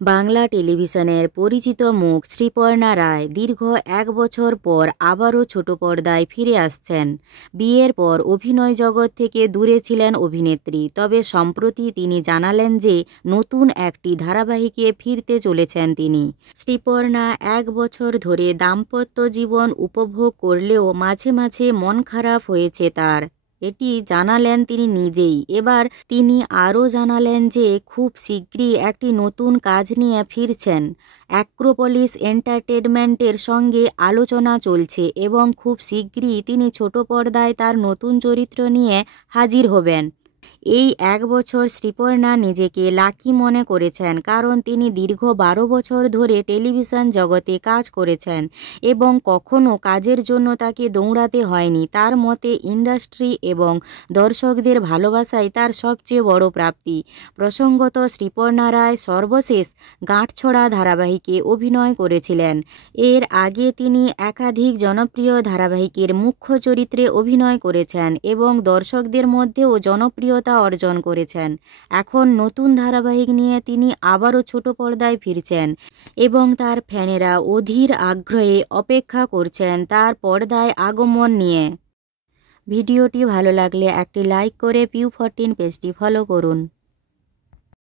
বাংলা টেলিভিশনের পরিচিত মুখ শ্রীপর্ণা রায় দীর্ঘ 1 বছর পর আবারও ছোট পর্দায় ফিরে আসছেন। বিয়ের পর অভিনয় জগৎ থেকে দূরে ছিলেন অভিনেত্রী, তবে সম্প্রতি তিনি জানালেন যে নতুন একটি ধারাবাহিকে ফিরতে চলেছেন তিনি। শ্রীপর্ণা 1 বছর ধরে দাম্পত্য জীবন উপভোগ করলেও মাঝে মাঝে মন খারাপ হয়েছে তার। এটি জানালেন তিনি নিজেই। এবার তিনি আরও জানালেন যে খুব শীঘ্রই একটি নতুন কাজ নিয়ে ফিরছেন। অ্যাক্রোপলিস এন্টারটেনমেন্টের সঙ্গে আলোচনা চলছে এবং খুব শীঘ্রই তিনি ছোট পর্দায় তার নতুন চরিত্র নিয়ে হাজির হবেন। এই 1 বছর শ্রীপর্ণা নিজেকে লাকি মনে করেছেন, কারণ তিনি দীর্ঘ 12 বছর ধরে টেলিভিশন জগতে কাজ করেছেন এবং কখনো কাজের জন্য তাকে দৌড়াতে হয়নি। তার মতে ইন্ডাস্ট্রি এবং দর্শকদের ভালোবাসাই তার সবচেয়ে বড় প্রাপ্তি। প্রসঙ্গত, শ্রীপর্ণা রায় সর্বশেষ গাঁটছড়া ধারাবাহিকে অভিনয় করেছিলেন। এর আগে তিনি একাধিক জনপ্রিয় ধারাবাহিকের মুখ্য চরিত্রে অভিনয় করেছেন এবং দর্শকদের মধ্যেও জনপ্রিয়তা অর্জন করেছেন। এখন নতুন ধারাবাহিক নিয়ে তিনি আবারও ছোট পর্দায় ফিরছেন এবং তার ফ্যানেরা অধীর আগ্রহে অপেক্ষা করছেন তার পর্দায় আগমন নিয়ে। ভিডিওটি ভালো লাগলে একটি লাইক করে পিউ14 পেজটি ফলো করুন।